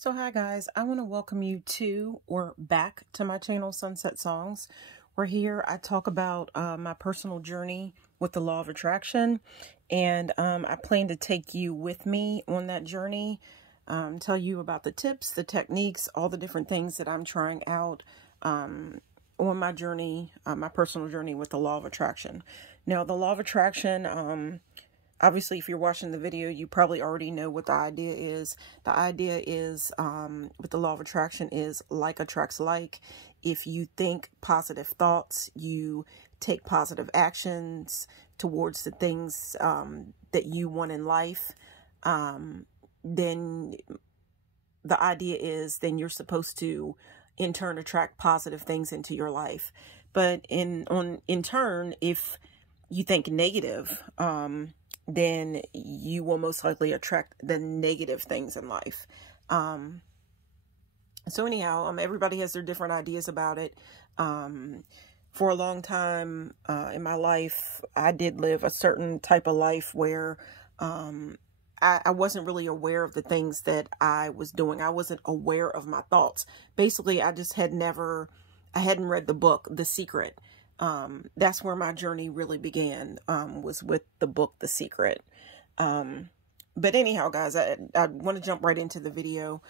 So hi guys, I want to welcome you to or back to my channel, Sunset Songs, where here I talk about my personal journey with the law of attraction, and I plan to take you with me on that journey, tell you about the tips, the techniques, all the different things that I'm trying out on my journey, my personal journey with the law of attraction. Now, the law of attraction, obviously, if you're watching the video, you probably already know what the idea is. The idea is, with the law of attraction, is like attracts like. If you think positive thoughts, you take positive actions towards the things that you want in life, then the idea is then you're supposed to, in turn, attract positive things into your life. But in turn, if you think negative, then you will most likely attract the negative things in life. So anyhow, everybody has their different ideas about it. For a long time in my life, I did live a certain type of life where I wasn't really aware of the things that I was doing. I wasn't aware of my thoughts. Basically, I just I hadn't read the book, The Secret. That's where my journey really began, was with the book, The Secret. But anyhow, guys, I want to jump right into the video.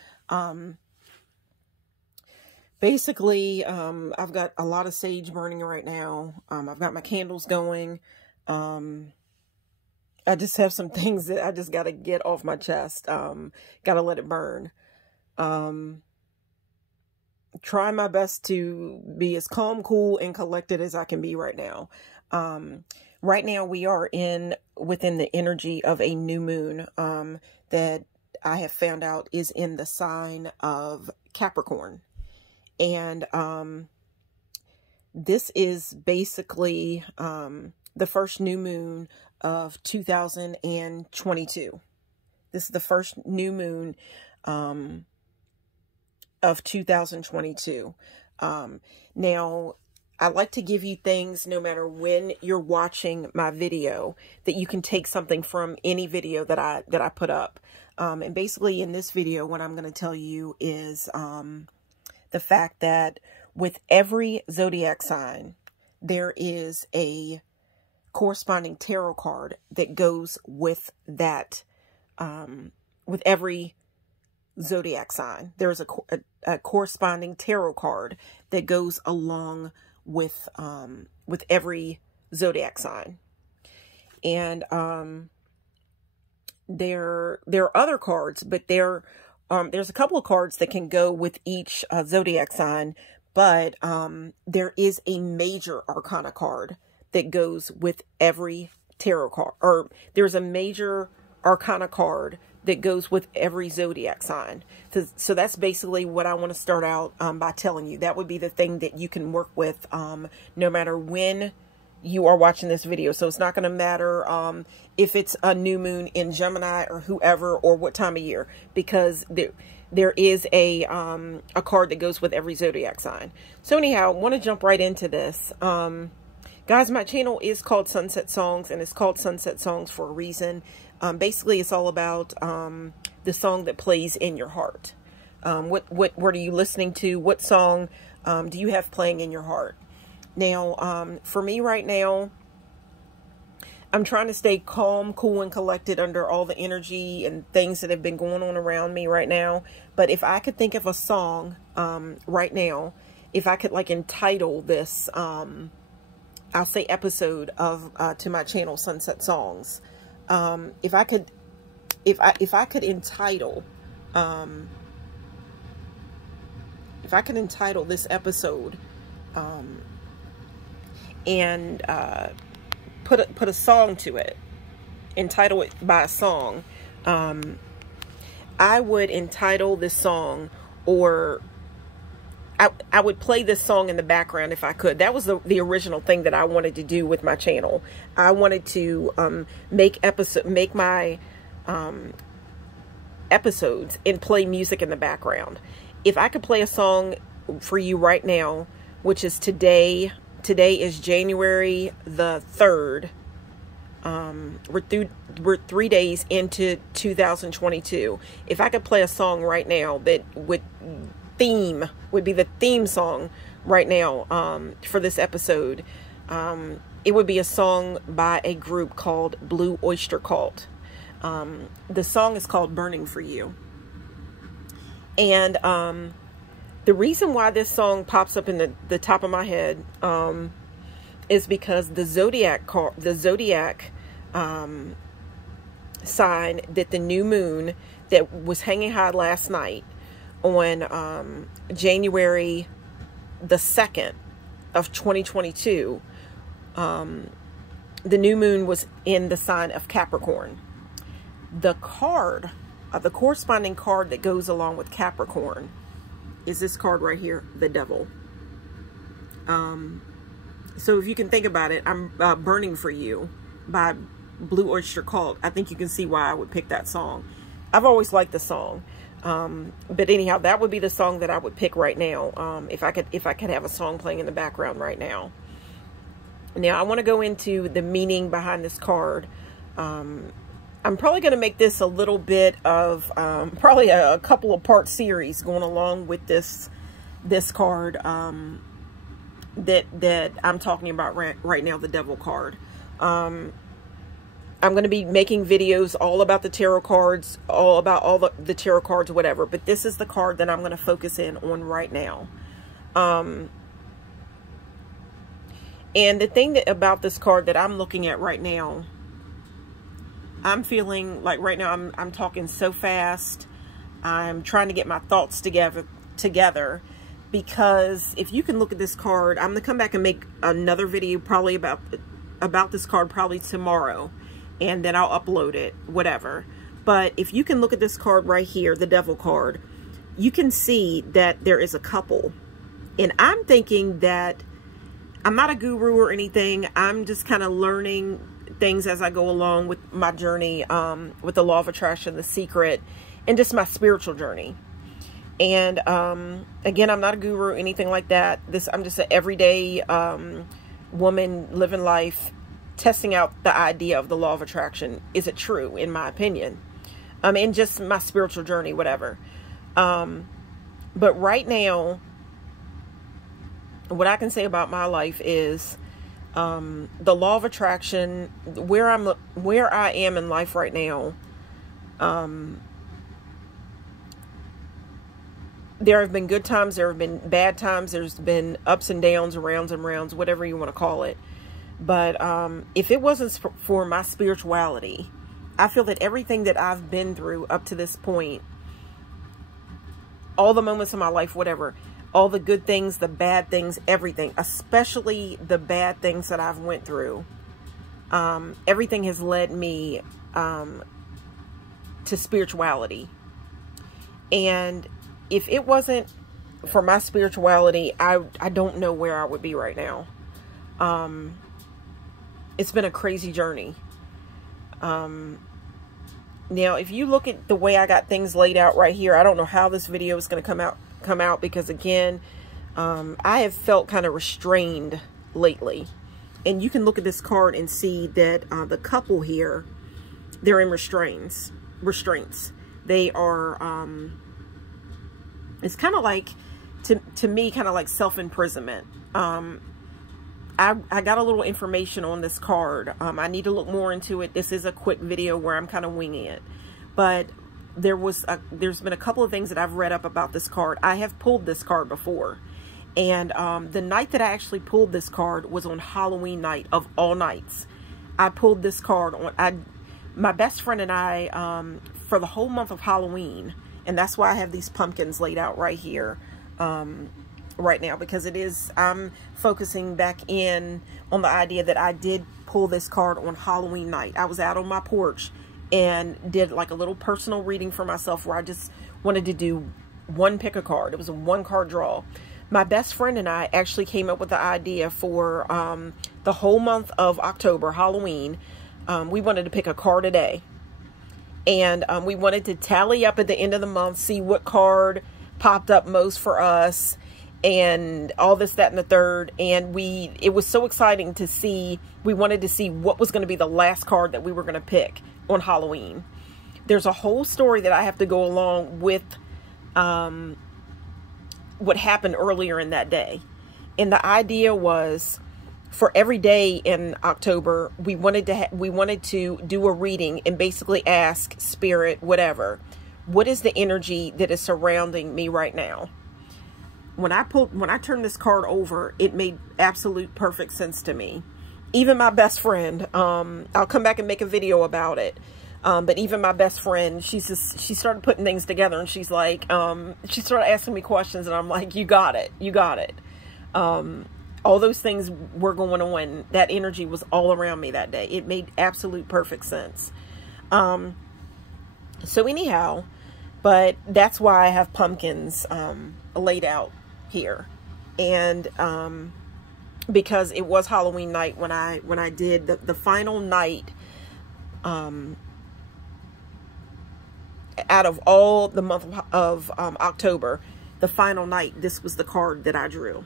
Basically, I've got a lot of sage burning right now. I've got my candles going. I just have some things that I just got to get off my chest. Got to let it burn. Try my best to be as calm, cool, and collected as I can be right now. Right now we are within the energy of a new moon that I have found out is in the sign of Capricorn. And this is basically the first new moon of 2022. This is the first new moon of 2022. Now, I like to give you things no matter when you're watching my video that you can take something from any video that I put up. And basically in this video, what I'm going to tell you is the fact that with every zodiac sign, there is a corresponding tarot card that goes with that, with every zodiac sign. There's a corresponding tarot card that goes along with every zodiac sign. And there are other cards, but there's a couple of cards that can go with each zodiac sign, but there is a major arcana card that goes with every tarot card, or there's a major arcana card that goes with every zodiac sign. So that's basically what I want to start out by telling you. That would be the thing that you can work with no matter when you are watching this video. So it's not going to matter if it's a new moon in Gemini or whoever, or what time of year, because there is a card that goes with every zodiac sign. So anyhow, I want to jump right into this. Guys, my channel is called Sunset Songs, and it's called Sunset Songs for a reason. Basically, it's all about the song that plays in your heart. What are you listening to? What song do you have playing in your heart? Now, for me right now, I'm trying to stay calm, cool, and collected under all the energy and things that have been going on around me right now. But if I could think of a song right now, if I could like entitle this, I'll say episode of to my channel, Sunset Songs. If I could entitle this episode and put a song to it, entitle it by a song, I would entitle this song, or I would play this song in the background if I could. That was the original thing that I wanted to do with my channel. I wanted to make my episodes and play music in the background. If I could play a song for you right now, which is today is January the 3rd, We're 3 days into 2022. If I could play a song right now that would be the theme song right now for this episode, it would be a song by a group called Blue Oyster Cult. The song is called Burning for You. And the reason why this song pops up in the top of my head is because the zodiac sign that the new moon that was hanging high last night on January the 2nd of 2022, the new moon was in the sign of Capricorn. The card, the corresponding card that goes along with Capricorn is this card right here, the Devil. So if you can think about it, I'm Burning for You by Blue Oyster Cult. I think you can see why I would pick that song. I've always liked the song. But anyhow, that would be the song that I would pick right now. If I could have a song playing in the background right now. Now I want to go into the meaning behind this card. I'm probably going to make this a little bit of, probably a couple of part series going along with this card, that I'm talking about right now, the Devil card. I'm going to be making videos all about the tarot cards, all about all the tarot cards, whatever. But this is the card that I'm going to focus in on right now. And the thing about this card that I'm looking at right now, I'm feeling like right now I'm talking so fast. I'm trying to get my thoughts together because if you can look at this card, I'm going to come back and make another video probably about this card probably tomorrow. And then I'll upload it, whatever. But if you can look at this card right here, the Devil card, you can see that there is a couple. And I'm thinking that I'm not a guru or anything. I'm just kind of learning things as I go along with my journey with the law of attraction, The Secret, and just my spiritual journey. And again, I'm not a guru or anything like that. I'm just an everyday woman living life, testing out the idea of the law of attraction. Is it true, in my opinion? And just my spiritual journey, whatever. But right now, what I can say about my life is the law of attraction, where I am in life right now. There have been good times, there have been bad times, there's been ups and downs, rounds and rounds, whatever you want to call it. But if it wasn't for my spirituality, I feel that everything that I've been through up to this point, all the moments of my life, whatever, all the good things, the bad things, everything, especially the bad things that I've went through, everything has led me to spirituality. And if it wasn't for my spirituality, I don't know where I would be right now. It's been a crazy journey. Now, if you look at the way I got things laid out right here, I don't know how this video is going to come out because, again, I have felt kind of restrained lately. And you can look at this card and see that the couple here, they're in restraints. They are, it's kind of like, to me, kind of like self-imprisonment. I got a little information on this card. I need to look more into it. This is a quick video where I'm kind of winging it. But there's been a couple of things that I've read up about this card. I have pulled this card before. And the night that I actually pulled this card was on Halloween night of all nights. I pulled this card on, my best friend and I, for the whole month of Halloween. And that's why I have these pumpkins laid out right here. Right now, because I'm focusing back in on the idea that I did pull this card on Halloween night. I was out on my porch and did like a little personal reading for myself where I just wanted to do one pick a card. It was a one card draw. My best friend and I actually came up with the idea for the whole month of October, Halloween. We wanted to pick a card a day. And we wanted to tally up at the end of the month, see what card popped up most for us. and all this, that, and the third. And it was so exciting to see. We wanted to see what was going to be the last card that we were going to pick on Halloween. There's a whole story that I have to go along with what happened earlier in that day. And the idea was, for every day in October, we wanted to do a reading and basically ask Spirit, whatever, what is the energy that is surrounding me right now? When I turned this card over, it made absolute perfect sense to me. Even my best friend, I'll come back and make a video about it. But even my best friend, she started putting things together, and she's like, she started asking me questions, and I'm like, you got it. You got it. All those things were going on. That energy was all around me that day. It made absolute perfect sense. So anyhow, but that's why I have pumpkins, laid out here. And, because it was Halloween night when I did the final night, out of all the month of October, the final night, this was the card that I drew.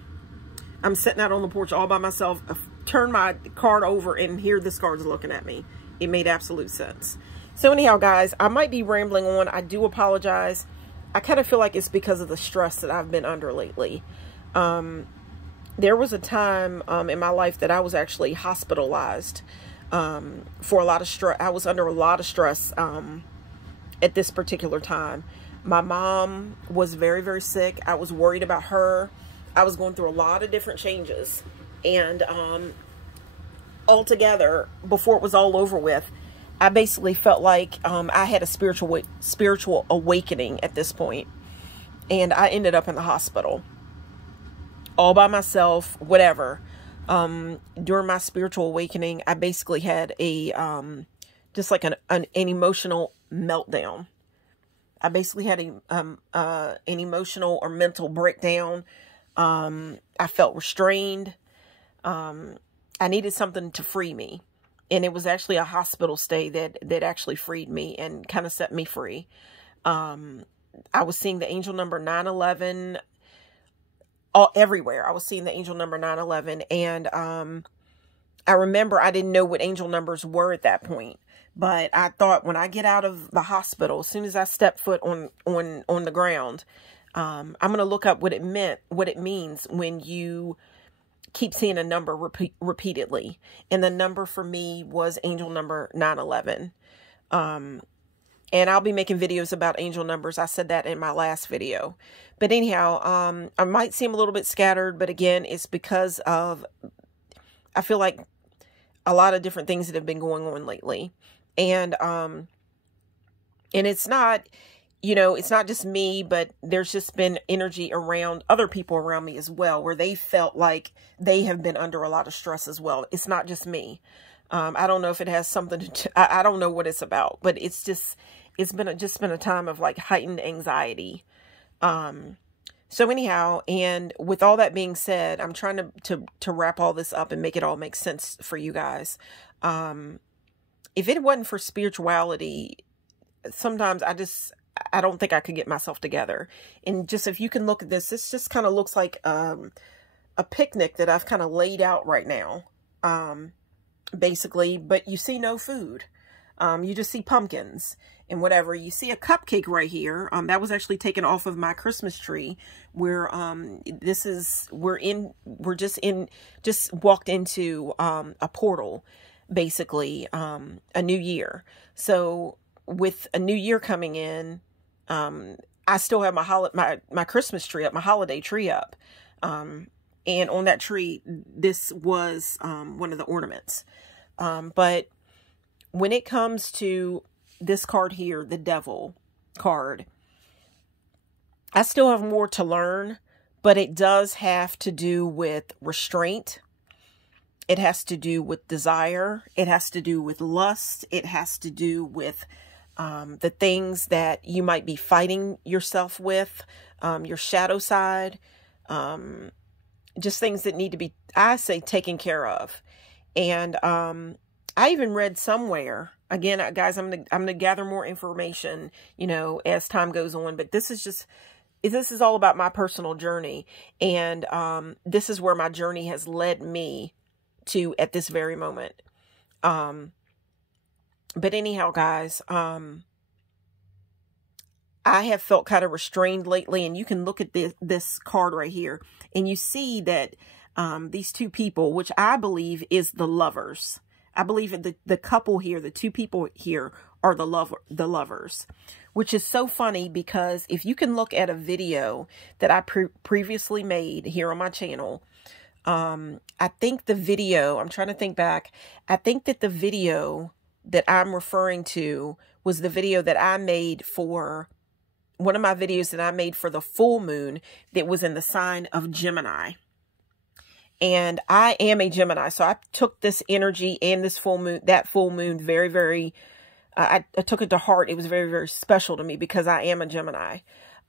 I'm sitting out on the porch all by myself, turn my card over, and here this card's looking at me. It made absolute sense. So anyhow, guys, I might be rambling on. I do apologize. I kind of feel like it's because of the stress that I've been under lately. There was a time in my life that I was actually hospitalized for a lot of stress. I was under a lot of stress at this particular time. My mom was very, very sick. I was worried about her. I was going through a lot of different changes. And altogether, before it was all over with, I basically felt like I had a spiritual awakening at this point. And I ended up in the hospital. All by myself, whatever. During my spiritual awakening, I basically had a, just like an emotional meltdown. I basically had an emotional or mental breakdown. I felt restrained. I needed something to free me. And it was actually a hospital stay that actually freed me and kind of set me free. I was seeing the angel number 911 everywhere. I was seeing the angel number 911. And I remember I didn't know what angel numbers were at that point. But I thought, when I get out of the hospital, as soon as I step foot on the ground, I'm going to look up what it means when you keep seeing a number repeatedly. And the number for me was angel number 911. And I'll be making videos about angel numbers. I said that in my last video. But anyhow, I might seem a little bit scattered, but again, it's because of, I feel like, a lot of different things that have been going on lately. And it's not, it's not just me, but there's just been energy around other people around me as well, where they felt like they have been under a lot of stress as well. It's not just me. I don't know if it has something to, I don't know what it's about, but it's just been a time of like heightened anxiety. So anyhow, and with all that being said, I'm trying to wrap all this up and make it all make sense for you guys. If it wasn't for spirituality, sometimes I don't think I could get myself together. And just, if you can look at this, this just kind of looks like a picnic that I've kind of laid out right now, basically, but you see no food. You just see pumpkins and whatever. You see a cupcake right here. That was actually taken off of my Christmas tree, where we're just walked into a portal, basically, a new year. So with a new year coming in, I still have my Christmas tree up, my holiday tree up. And on that tree, this was one of the ornaments. But when it comes to this card here, the Devil card, I still have more to learn, but it does have to do with restraint. It has to do with desire. It has to do with lust. It has to do with the things that you might be fighting yourself with, your shadow side, just things that need to be, I say, taken care of. And I even read somewhere, again, guys, I'm gonna gather more information, as time goes on, but this is just this is all about my personal journey. And this is where my journey has led me to at this very moment. But anyhow, guys, I have felt kind of restrained lately, and you can look at this card right here, and you see that these two people, which I believe is the lovers. I believe that the couple here, the two people here, are the lovers, which is so funny because if you can look at a video that I previously made here on my channel, I think the video, I'm trying to think back, I think that the video that I'm referring to was the video that I made for, one of my videos that I made for the full moon that was in the sign of Gemini. And I am a Gemini, so I took this energy and this full moon, that full moon, very, very, I took it to heart. It was very, very special to me because I am a Gemini.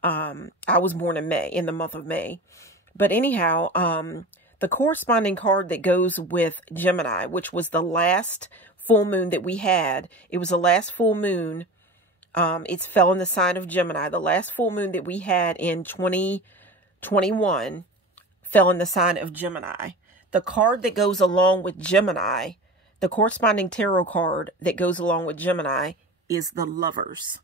I was born in May, in the month of May. But anyhow, the corresponding card that goes with Gemini, which was the last full moon that we had, it was the last full moon. It fell in the sign of Gemini. The last full moon that we had in 2021 fell in the sign of Gemini. The card that goes along with Gemini, the corresponding tarot card that goes along with Gemini, is the Lovers.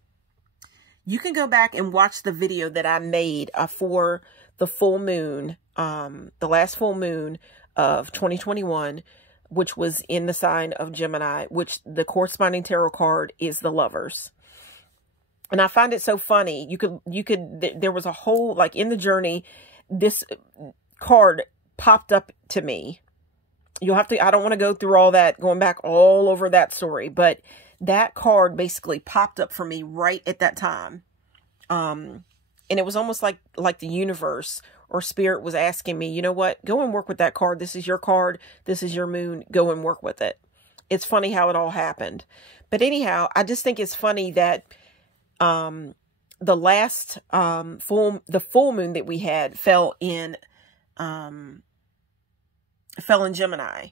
You can go back and watch the video that I made for the full moon, the last full moon of 2021, which was in the sign of Gemini, which the corresponding tarot card is the Lovers. And I find it so funny. There was a whole, like in the journey, this card popped up to me. You'll have to, I don't want to go through all that, going back all over that story, but that card basically popped up for me right at that time. And it was almost like the universe or spirit was asking me, you know what, go and work with that card. This is your card. This is your moon. Go and work with it. It's funny how it all happened. But anyhow, I just think it's funny that the last full moon that we had fell in Gemini.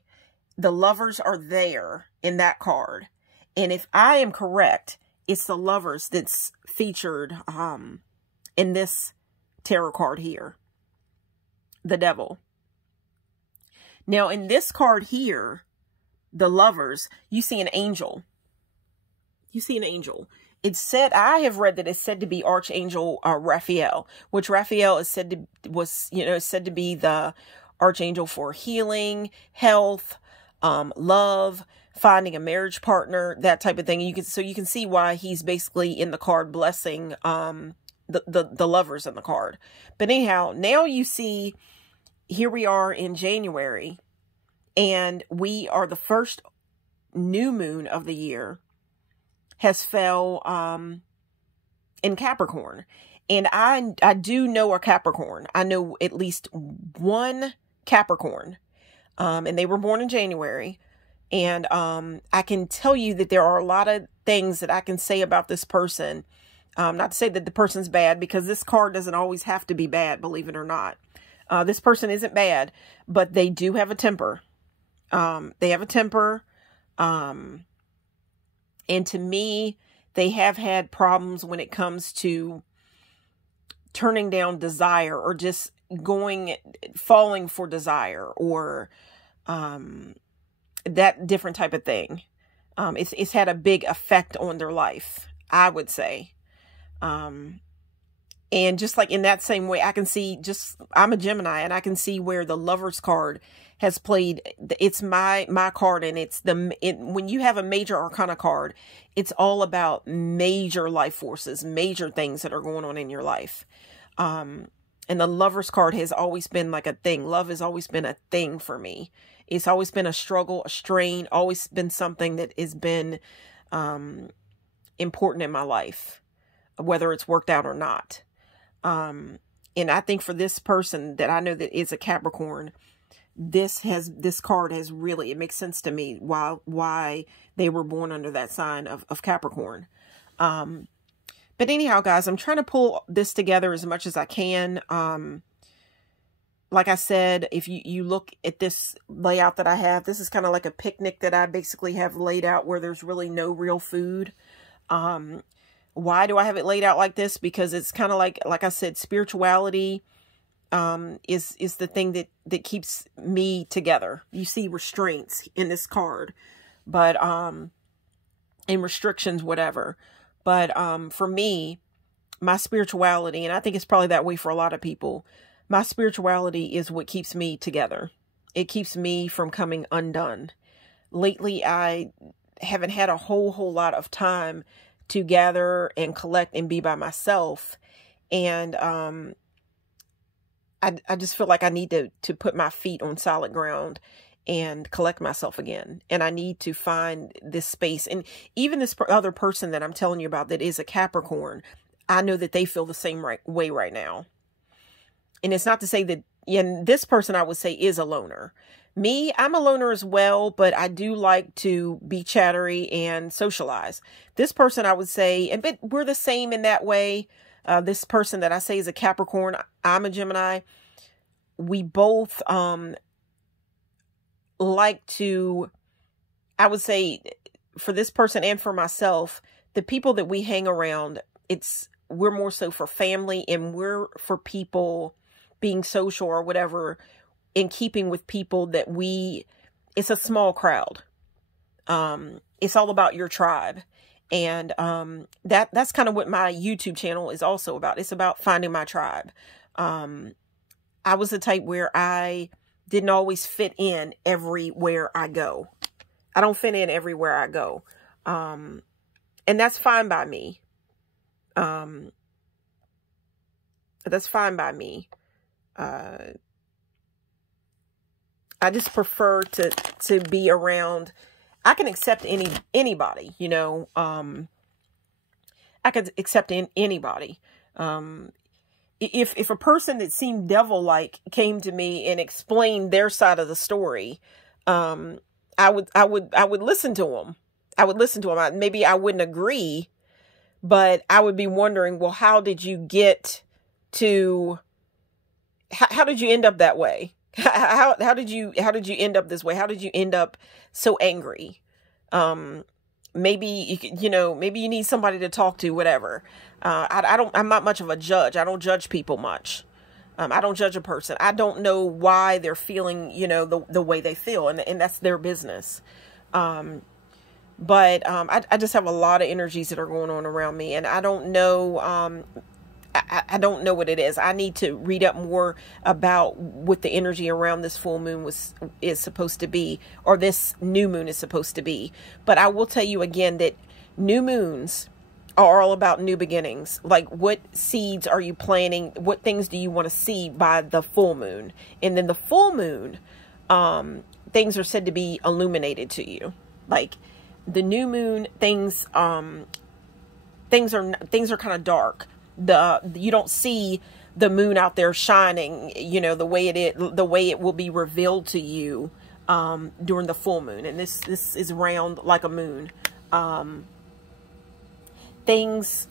The Lovers are there in that card. And if I am correct, it's the Lovers that's featured in this tarot card here. The Devil. Now, in this card here, the Lovers, you see an angel. You see an angel. It's said, I have read that it's said to be Archangel Raphael, which Raphael is said to said to be the archangel for healing, health, love, finding a marriage partner, that type of thing. And you can see why he's basically in the card blessing the lovers in the card. But anyhow, now you see, here we are in January, and we are the first new moon of the year has fell in Capricorn. And I do know a Capricorn. I know at least one Capricorn. And they were born in January. And I can tell you that there are a lot of things that I can say about this person. Not to say that the person's bad, because this card doesn't always have to be bad, believe it or not. This person isn't bad, but they do have a temper. They have a temper. And to me, they have had problems when it comes to turning down desire, or just falling for desire, or that different type of thing. It's had a big effect on their life, I would say. And just like in that same way, I can see, I'm a Gemini, and I can see where the Lovers card has played. It's my card, and when you have a major arcana card, it's all about major life forces, major things that are going on in your life. And the Lovers card has always been like a thing. Love has always been a thing for me. It's always been a struggle, a strain, always been something that has been important in my life, whether it's worked out or not. And I think for this person that I know that is a Capricorn, this card has really, it makes sense to me why they were born under that sign of Capricorn. But anyhow, guys, I'm trying to pull this together as much as I can. Like I said, if you look at this layout that I have, this is kind of like a picnic that I basically have laid out, where there's really no real food. Why do I have it laid out like this? Because it's kind of like I said, spirituality is the thing that keeps me together. You see restraints in this card, but and restrictions, whatever. But for me, my spirituality, and I think it's probably that way for a lot of people, my spirituality is what keeps me together. It keeps me from coming undone. Lately, I haven't had a whole lot of time to gather and collect and be by myself. And I just feel like I need to put my feet on solid ground and collect myself again. And I need to find this space. And even this other person that I'm telling you about that is a Capricorn, I know that they feel the same way right now. And it's not to say that, and this person I would say is a loner. Me, I'm a loner as well, but I do like to be chattery and socialize. This person I would say, and but we're the same in that way. This person that I say is a Capricorn, I'm a Gemini. We both like to, I would say for this person and for myself, the people that we hang around, we're more so for family, and we're for people being social or whatever, in keeping with people that it's a small crowd. It's all about your tribe. And that's kind of what my YouTube channel is also about. It's about finding my tribe. I was the type where I didn't always fit in everywhere I go. I don't fit in everywhere I go. And that's fine by me. That's fine by me. I just prefer to be around. I can accept anybody, you know. I could accept anybody. If a person that seemed devil-like came to me and explained their side of the story, I would listen to them. I would listen to them. Maybe I wouldn't agree, but I would be wondering, well, how did you get to? How did you end up that way? How did you end up this way? How did you end up so angry? Maybe maybe you need somebody to talk to, whatever. I'm not much of a judge. I don't judge people much. I don't judge a person. I don't know why they're feeling, the way they feel, and that's their business. But I just have a lot of energies that are going on around me, and I don't know. I don't know what it is. I need to read up more about what the energy around this full moon is supposed to be, or this new moon is supposed to be. But I will tell you again that new moons are all about new beginnings. Like, what seeds are you planting? What things do you want to see by the full moon? And then the full moon, things are said to be illuminated to you. Like the new moon, things are kind of dark. You don't see the moon out there shining, the way it will be revealed to you during the full moon. And this is round like a moon. Things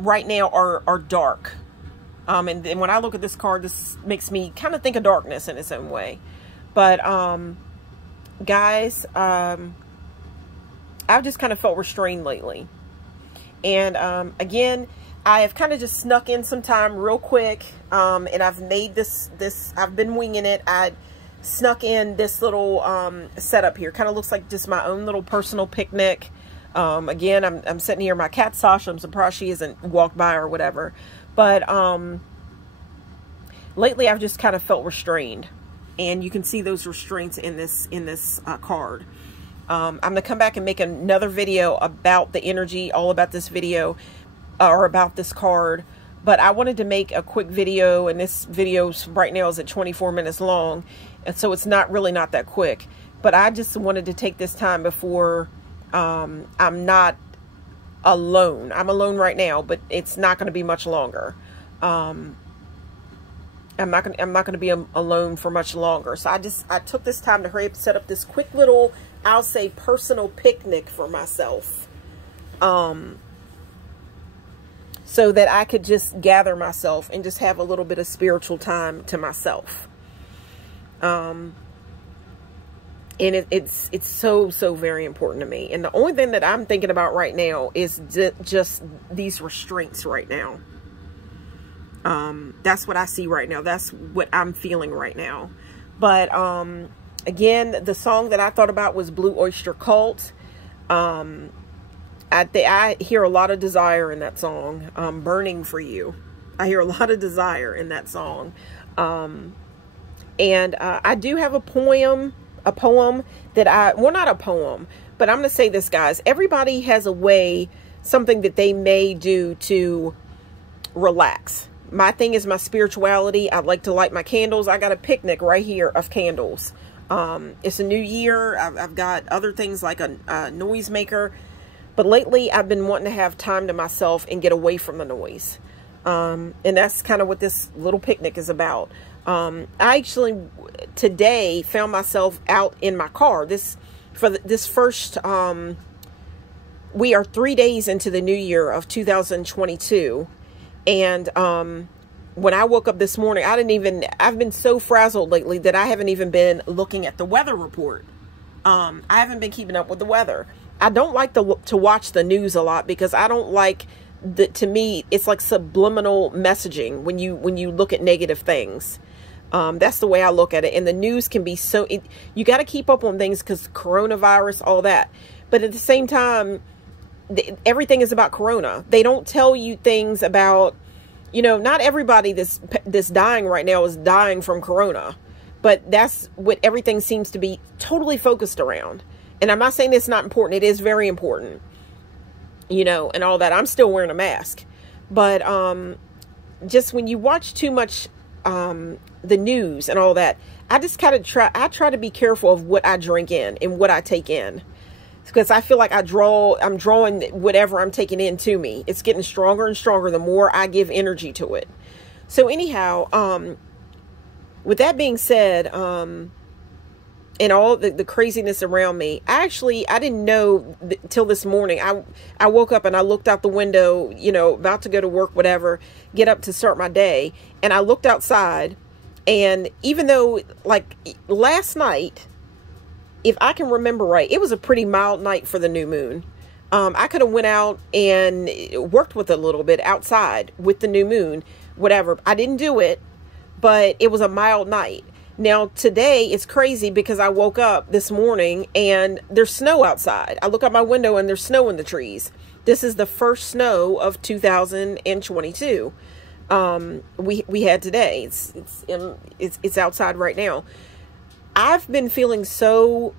right now are dark. And then when I look at this card, this makes me kind of think of darkness in its own way. But guys, I've just kind of felt restrained lately. And again, I have kind of just snuck in some time real quick, and I've made this, I've been winging it. I snuck in this little setup here. Kind of looks like just my own little personal picnic. Again, I'm sitting here. My cat Sasha, I'm surprised she hasn't walked by or whatever. But lately, I've just kind of felt restrained, and you can see those restraints in this card. I'm going to come back and make another video about the energy, all about this video, or about this card. But I wanted to make a quick video, and this video right now is at 24 minutes long. And so it's not that quick. But I just wanted to take this time before I'm not alone. I'm alone right now, but it's not going to be much longer. I'm not going to be alone for much longer. So I took this time to hurry up and set up this quick little, I'll say, personal picnic for myself. So that I could just gather myself and just have a little bit of spiritual time to myself. And it's so, so very important to me. And the only thing that I'm thinking about right now is just these restraints right now. That's what I see right now. That's what I'm feeling right now. But again, the song that I thought about was Blue Oyster Cult. I hear a lot of desire in that song. Burning for You. I hear a lot of desire in that song. And I do have a poem that well, not a poem, but I'm going to say this, guys. Everybody has a way, something that they may do to relax. My thing is my spirituality. I like to light my candles. I got a picnic right here of candles. It's a new year. I've got other things like a noisemaker. But lately, I've been wanting to have time to myself and get away from the noise. And that's kind of what this little picnic is about. I actually today found myself out in my car. This first, we are 3 days into the new year of 2022. And when I woke up this morning, I've been so frazzled lately that I haven't even been looking at the weather report. I haven't been keeping up with the weather. I don't like to watch the news a lot because I don't like to me, it's like subliminal messaging when you look at negative things. That's the way I look at it. And the news can be you got to keep up on things because coronavirus, all that. But at the same time, everything is about corona. They don't tell you things about, not everybody that's dying right now is dying from corona. But that's what everything seems to be totally focused around. And I'm not saying it's not important. It is very important, and all that. I'm still wearing a mask. But just when you watch too much the news and all that, I just kind of try to be careful of what I drink in and what I take in. Because I feel like I'm drawing whatever I'm taking in to me. It's getting stronger and stronger the more I give energy to it. So anyhow, with that being said, and all the craziness around me, I didn't know till this morning. I woke up and I looked out the window, about to go to work, whatever, get up to start my day. And I looked outside, and even though like last night, if I can remember right, it was a pretty mild night for the new moon. I could have went out and worked with a little bit outside with the new moon, whatever. I didn't do it, but it was a mild night. Now today it's crazy because I woke up this morning and there's snow outside. I look out my window and there's snow in the trees. This is the first snow of 2022. We had today. It's outside right now. I've been feeling so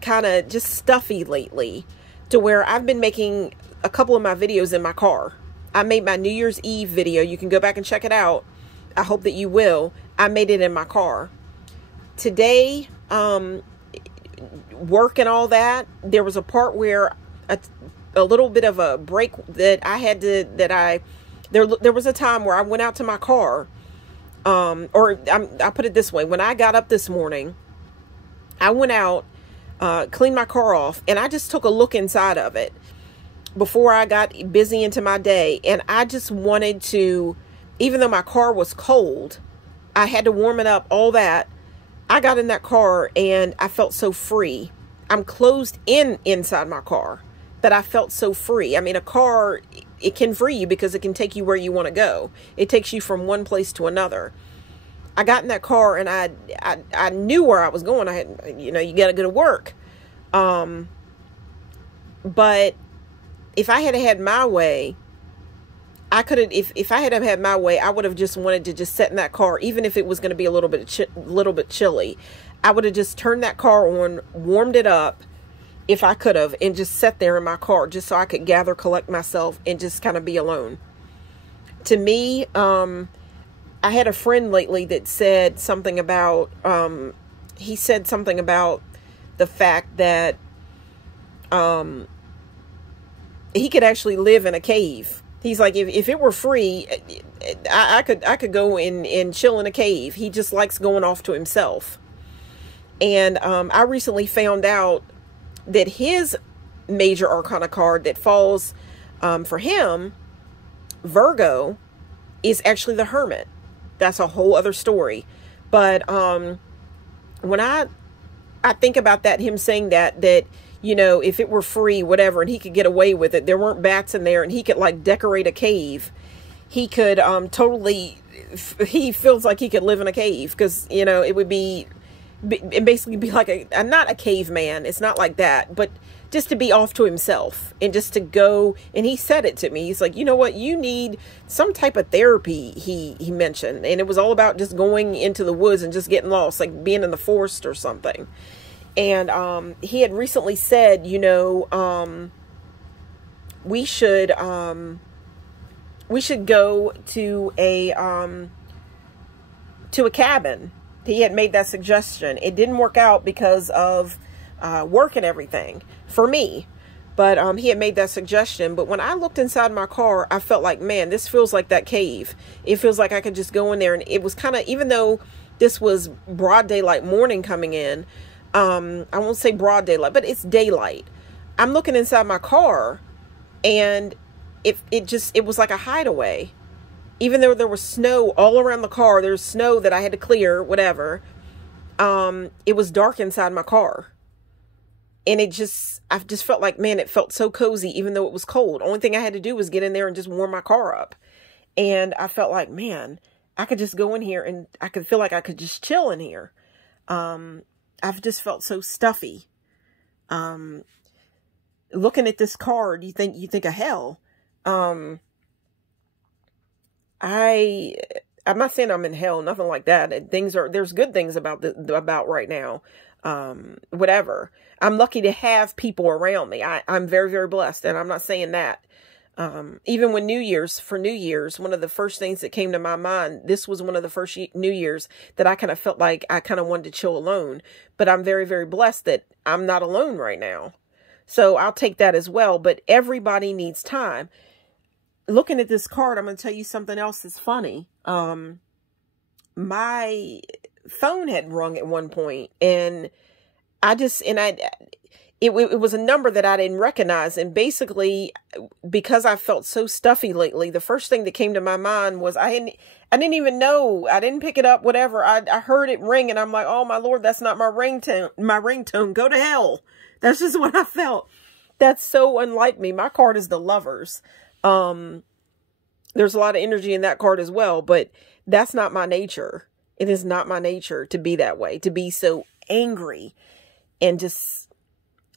kind of just stuffy lately to where I've been making a couple of my videos in my car. I made my New Year's Eve video. You can go back and check it out. I hope that you will. I made it in my car. Today, work and all that, there was a part where a little bit of a break that I had to, there was a time where I went out to my car, I put it this way. When I got up this morning, I went out, cleaned my car off, and I just took a look inside of it before I got busy into my day. And I just wanted to, even though my car was cold, I had to warm it up, all that. I got in that car and I felt so free. I'm closed inside my car, but I felt so free. I mean, a car, it can free you because it can take you where you want to go. It takes you from one place to another. I got in that car and I knew where I was going. I had, you got to go to work. But if I had my way, I could have, if I had my way, I would have just wanted to just sit in that car, even if it was going to be a little bit chilly. I would have just turned that car on, warmed it up, if I could have, and just sat there in my car just so I could collect myself and just kind of be alone. To me, I had a friend lately that said something about, he said something about the fact that he could actually live in a cave. He's like, if it were free, I could go and chill in a cave. He just likes going off to himself. And I recently found out that his major arcana card that falls for him, Virgo, is actually the Hermit. That's a whole other story. But when I I think about that, him saying that, you know, if it were free, whatever, and he could get away with it, there weren't bats in there, and he could like decorate a cave. He could he feels like he could live in a cave, because, you know, it would basically be like not a caveman. It's not like that, but just to be off to himself and just to go. And he said it to me. He's like, you know what, you need some type of therapy, he mentioned. And it was all about just going into the woods and just getting lost, like being in the forest or something. And he had recently said, you know, we should go to a cabin. He had made that suggestion. It didn't work out because of work and everything for me. But he had made that suggestion. But when I looked inside my car, I felt like, man, this feels like that cave. It feels like I could just go in there. And it was kind of, even though this was broad daylight morning coming in, I won't say broad daylight, but it's daylight. I'm looking inside my car, and it was like a hideaway. Even though there was snow all around the car, there's snow that I had to clear, whatever. It was dark inside my car. And I just felt like, man, it felt so cozy, even though it was cold. Only thing I had to do was get in there and just warm my car up. And I felt like, man, I could just go in here and I could feel like I could just chill in here. I've just felt so stuffy. Looking at this card, you think of hell. I'm not saying I'm in hell, nothing like that. There's good things about right now. Whatever. I'm lucky to have people around me. I'm very, very blessed, and I'm not saying that. Even when for New Year's, one of the first things that came to my mind, this was one of the first New Year's that I kind of felt like I kind of wanted to chill alone. But I'm very, very blessed that I'm not alone right now. So I'll take that as well. But everybody needs time. Looking at this card, I'm going to tell you something else that's funny. My phone had rung at one point, and it was a number that I didn't recognize. And basically, because I felt so stuffy lately, the first thing that came to my mind was I didn't even know. I didn't pick it up, whatever. I heard it ring, and I'm like, oh my Lord, that's not my ringtone. Go to hell. That's just what I felt. That's so unlike me. My card is the Lovers. There's a lot of energy in that card as well, but that's not my nature. It is not my nature to be that way, to be so angry and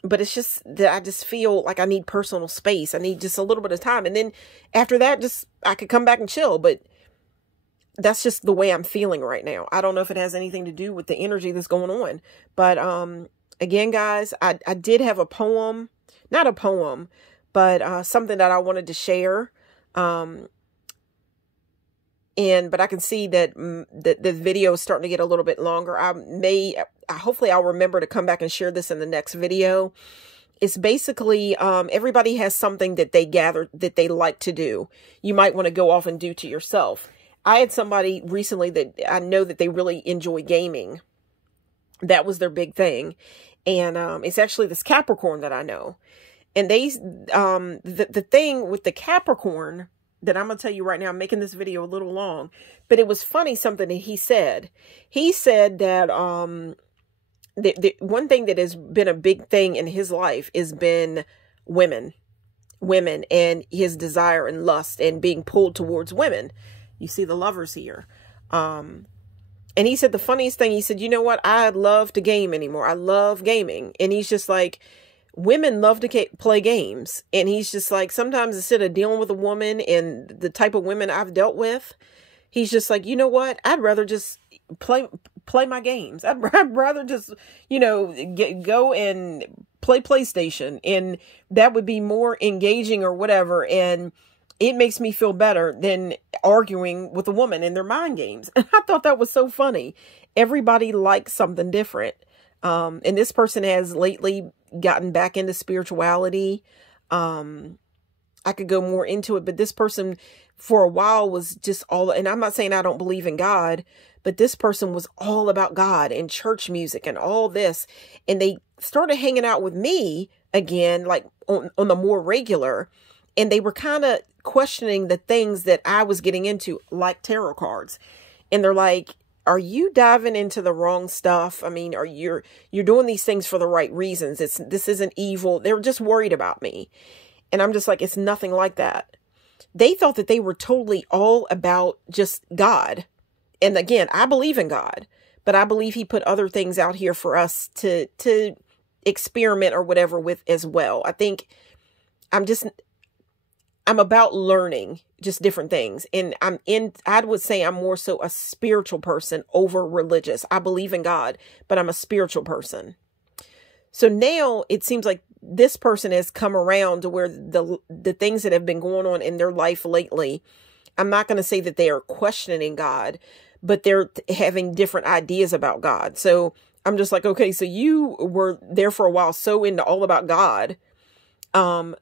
but it's just that I just feel like I need personal space. I need just a little bit of time. And then after that, I could come back and chill, but that's just the way I'm feeling right now. I don't know if it has anything to do with the energy that's going on, but, again, guys, I did have a poem, not a poem, but, something that I wanted to share. But I can see that the video is starting to get a little bit longer. Hopefully I'll remember to come back and share this in the next video. It's basically, everybody has something that they like to do. You might want to go off and do to yourself. I had somebody recently that I know that they really enjoy gaming. That was their big thing. And, it's actually this Capricorn that I know. And the thing with the Capricorn that I'm going to tell you right now, I'm making this video a little long, but it was funny something that he said. He said that the one thing that has been a big thing in his life has been women and his desire and lust and being pulled towards women. You see the Lovers here. And he said the funniest thing, he said, you know what? I love to game anymore. I love gaming. And he's just like, women love to play games. And he's just like, sometimes instead of dealing with a woman and the type of women I've dealt with, he's just like, you know what? I'd rather just play my games. I'd rather just, you know, go and play PlayStation, and that would be more engaging or whatever. And it makes me feel better than arguing with a woman in their mind games. And I thought that was so funny. Everybody likes something different. And this person has lately gotten back into spirituality. I could go more into it, but this person for a while was just and I'm not saying I don't believe in God, but this person was all about God and church music and all this. And they started hanging out with me again, like on the more regular. And they were kind of questioning the things that I was getting into, like tarot cards. And they're like, are you diving into the wrong stuff? I mean, you're doing these things for the right reasons. This isn't evil. They're just worried about me. And I'm just like, it's nothing like that. They thought that they were totally all about just God. And again, I believe in God, but I believe he put other things out here for us to experiment or whatever with as well. I think I'm about learning just different things. And I would say I'm more so a spiritual person over religious. I believe in God, but I'm a spiritual person. So now it seems like this person has come around to where the things that have been going on in their life lately, I'm not going to say that they are questioning God, but they're having different ideas about God. So I'm just like, okay, so you were there for a while, so into all about God, and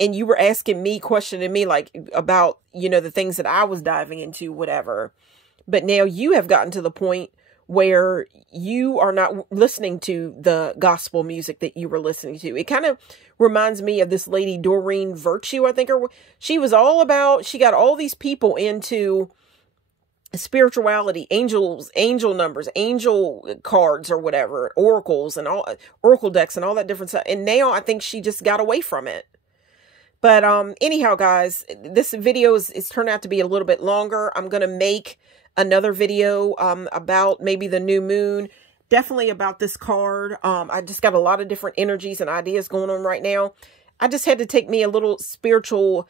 you were asking me, questioning me, like about, the things that I was diving into, whatever. But now you have gotten to the point where you are not listening to the gospel music that you were listening to. It kind of reminds me of this lady, Doreen Virtue, I think, she got all these people into spirituality, angels, angel numbers, angel cards or whatever, oracles and all, oracle decks and all that different stuff. And now I think she just got away from it. But anyhow, guys, this video is turned out to be a little bit longer. I'm going to make another video about maybe the new moon, definitely about this card. I just got a lot of different energies and ideas going on right now. I just had to take me a little spiritual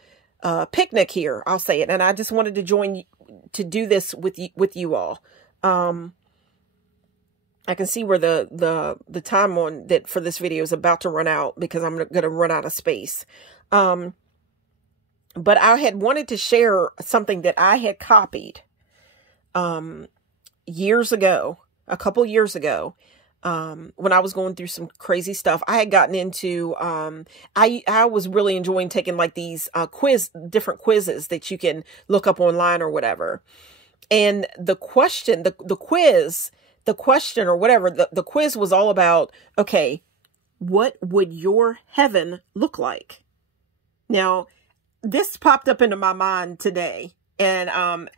picnic here, I'll say it. And I just wanted to join to do this with you all. I can see where the time on that for this video is about to run out because I'm going to run out of space. But I had wanted to share something that I had copied years ago, a couple years ago, when I was going through some crazy stuff. I had gotten into, I was really enjoying taking like these different quizzes that you can look up online or whatever. And the question, the question or whatever, the quiz was all about, okay, what would your heaven look like? Now, this popped up into my mind today, and I'm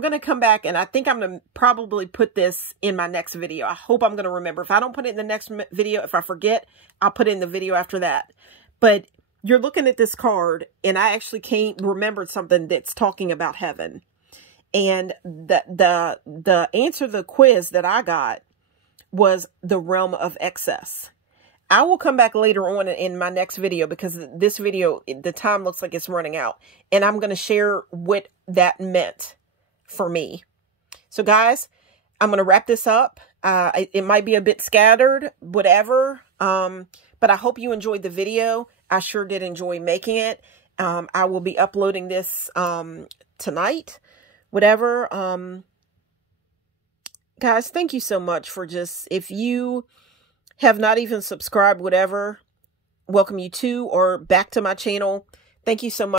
going to come back, and I think I'm going to probably put this in my next video. I hope I'm going to remember. If I don't put it in the next video, if I forget, I'll put it in the video after that. But you're looking at this card, and I actually remembered something that's talking about heaven. And the answer to the quiz that I got was the realm of excess. I will come back later on in my next video because this video, the time looks like it's running out. And I'm going to share what that meant for me. So guys, I'm going to wrap this up. It might be a bit scattered, whatever. But I hope you enjoyed the video. I sure did enjoy making it. I will be uploading this tonight, whatever. Guys, thank you so much for if you have not even subscribed, whatever, welcome you to or back to my channel. Thank you so much.